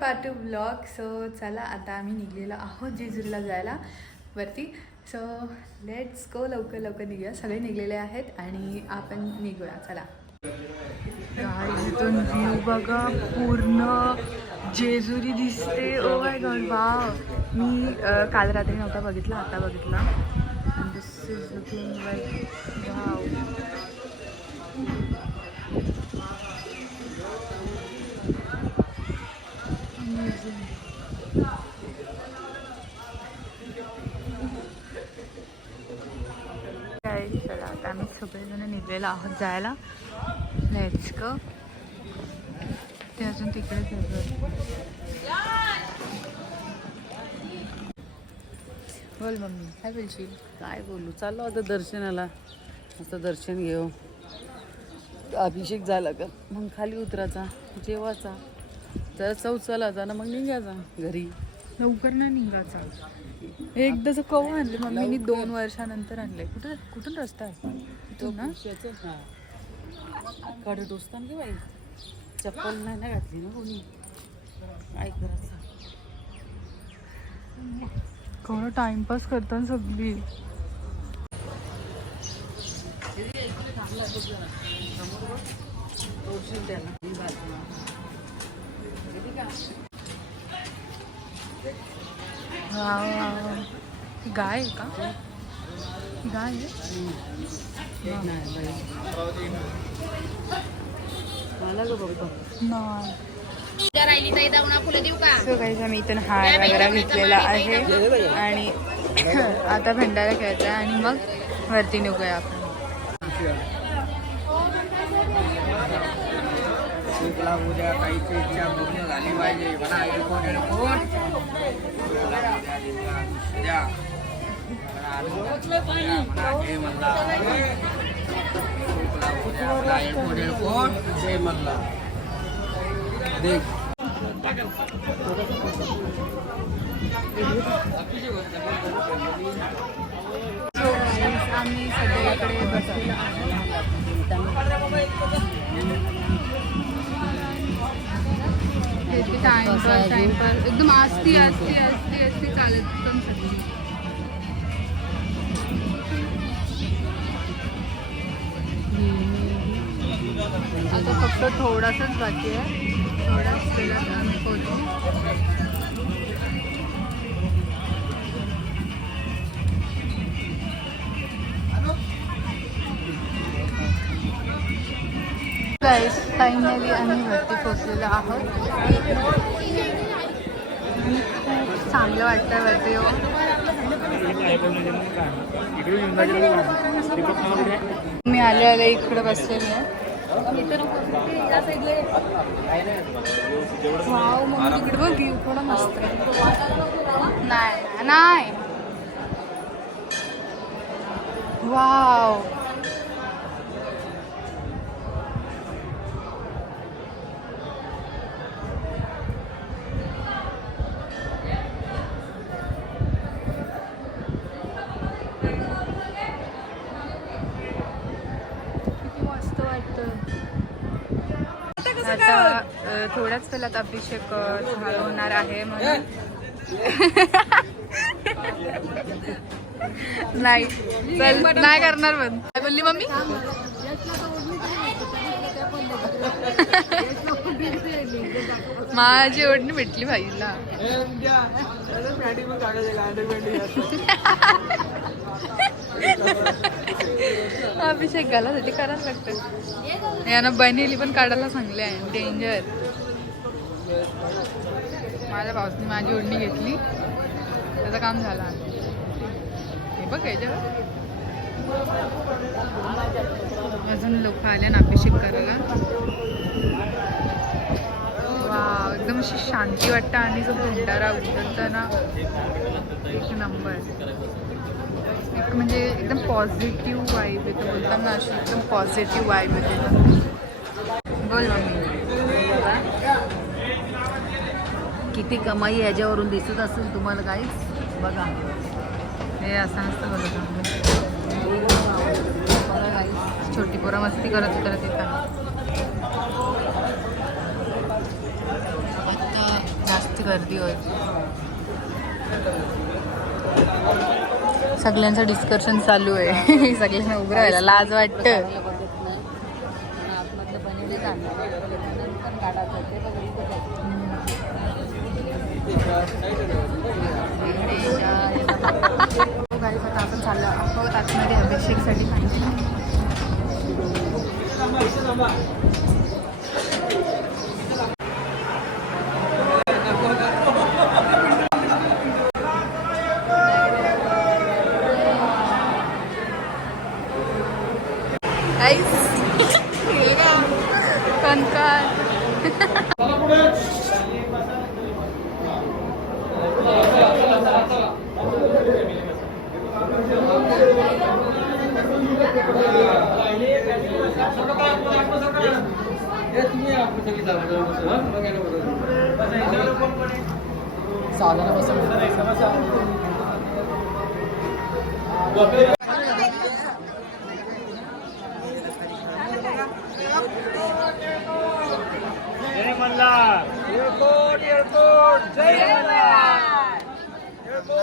Part 2 blog. So चला आता आम्ही निघलेलो आहोत जेजुरीला जायला वरती. So let's go. लवकर लवकर निघूया. सगळे निघलेले आहेत आणि आपण निघूया. चला. इथून व्ह्यू बघा, पूर्ण जेजुरी दिसते. Oh my God, wow. मी काल रात्री नव्हता बघितला, आता बघितला. And this is looking like wow. चला आता आम्ही सगळेजण निघलेलो आहोत जायला. Let's go. ते अजून तिकडेच आहे. बोल मम्मी, काय बोलशील? काय बोलू, चाललो आता दर्शनाला. असं दर्शन घेऊ, अभिषेक झाला का मग खाली उतरायचा, जेवायचा, जरा चौचाला ना मग निघायचा घरी. लवकर नाही निघायचा. एकदाच कवा आणले मम्मीनी, 2 वर्षानंतर आणले. कुठून रस्ता आहे इथून ना? कडे दोस्तान घे बाई, चप्पल नाही ना घातली ना कोणी, काय करायचं. कोण टाइमपास करतात सगळी. गाय आहे का? गाय आहे. मला ग बघतो सो गाईज आम्ही इथून हार वगैरे घेतलेला आहे आणि आता भंडारा खेळायचा आणि मग वरती निघूया आपण. उद्या काहीची इच्छा पूर्ण झाली पाहिजे. मला जय मल्ला देख. आम्ही सगळीकडे बसलेलो आहोत. टाइमपास एकदम आस्ती चालत पण सगळी. आता फक्त थोडासाच बाकी आहे. थोड्याच वेळात आम्ही पोहोचू. फायनली आम्ही वरती पोहोचलेलो आहोत. खूप चांगलं वाटतं वरती येऊन. मी आले इकडे बसलेली आहे. वाव, मग इकडे बघ, व्ह्यू थोडा मस्त आहे. नाही वाव. आता थोड्याच वेळात अभिषेक होणार आहे म्हणून नाही चल नाही करणार. पण काय बोलली मम्मी? माझी ओढणी भेटली भाईला. अभिषेक घालासाठी करायला लागतं. यानं बनेली पण काढायला सांगले आहे. डेंजर. माझ्या भाऊनी माझी ओढणी घेतली, त्याचं काम झालं. हे बघ याच्यावर अजून लोक आले ना अभिषेक करायला. वा, एकदम अशी शांती वाटतं. आणि जो भंडारा उचलतं ना, एक नंबर. एक म्हणजे एकदम पॉझिटिव्ह वाईब येतं. बोलताना अशी एकदम पॉझिटिव्ह वाईब येते. बोल मम्मी. किती कमाई याच्यावरून दिसत असेल तुम्हाला काहीच. बघा हे असं नसतं बोलत. छोटी पोरं मस्ती करत येतात. गर्दी होती. सगळ्यांचं डिस्कशन चालू आहे. सगळ्यांना उभं राहायला लाज वाटतं. आतमधलं बनवले नंतर काढायचं ते गाईज आता आपण चाललो आहोत आतमध्ये अभिषेकसाठी खायचं.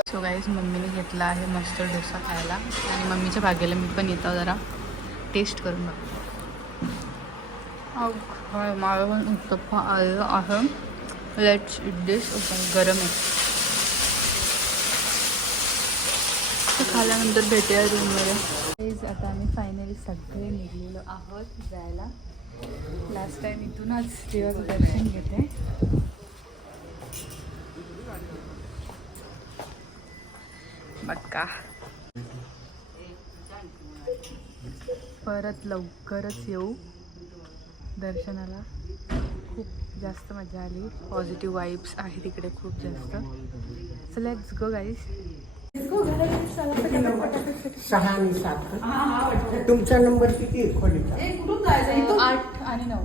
सो गाईज मम्मीने घेतला आहे मस्त डोसा खायला आणि मम्मीच्या बागेला मी पण येतो जरा टेस्ट करून बघ. मला पण उत्तप्पा आलेलं आहे. लेट्स इट दिस. गरम आहे. ते खाल्यानंतर भेटूया रूममध्ये. आता आम्ही फायनली सगळे निघलेलो आहोत जायला. लास्ट टाइम इथूनच देवाचं दर्शन घेते. बघा परत लवकरच येऊ दर्शनाला. खूप जास्त मजा आली. पॉझिटिव्ह वाईब्स आहे तिकडे खूप जास्त. So let's go guys. 6 आणि 7. तुमचा नंबर किती आहे खोलीचा? 8 आणि 9.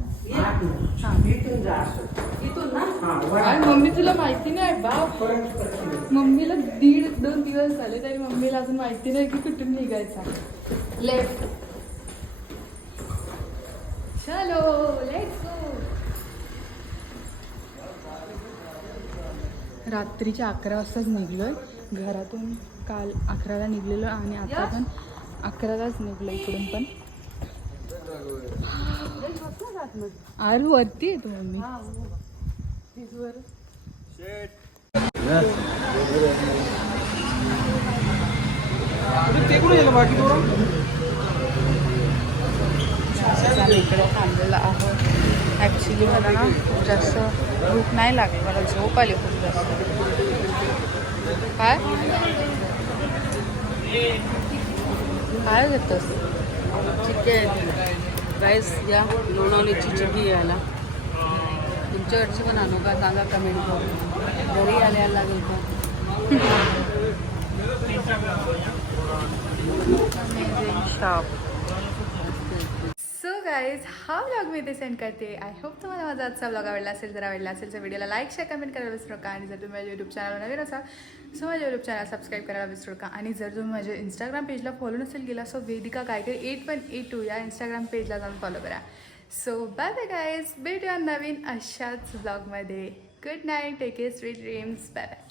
इथून जा असं. इथून ना हा, मम्मी तुला माहिती नाही बाप. परत पश्चिम. मम्मीला 1.5-2 दिवस झाले तरी मम्मीला अजून माहिती नाही की कुठून निघायचा. लेफ्ट. चलो लेट्स गो. रात्रीच्या 11 वाजताच निघलोय घरातून. काल 11ला निघलेलो आणि आता पण 11लाच निघलो इकडून पण. आरू वरती येतो मम्मी. इकडे थांबलेला आहोत. ॲक्च्युली मला ना खूप जास्त भूक नाही लागली. मला झोप आली खूप जास्त. काय काय घेतोस? चिक्की गाईस या लोणावळ्याची चिक्की यायला. तुमच्याकडची पण आणू का सांगा कमेंट करून. घरी आल्याला लागेल का? शॉप. सो गाईज हा व्लॉग मी इथे सेंड करते. आय होप तुम्हाला माझा आजचा व्लॉग आवडला असेल. जर आवडला असेल तर व्हिडिओला लाईक शेअर कमेंट करायला विसरू नका. आणि जर तुम्ही माझ्या यूट्यूब चॅनलवर नवीन असाल सो माझ्या यूट्यूब चॅनल सबस्क्राईब करायला विसरू नका. आणि जर तुम्ही माझ्या इंस्टाग्राम पेजला फॉलो नसेल केला सो वेदिका कायकरी 8182 या इंस्टाग्राम पेजला जाऊन फॉलो करा. So bye bye guys. भेटूया नवीन अशाच व्लॉगमध्ये. Good night. Take care. Sweet dreams. Bye bye.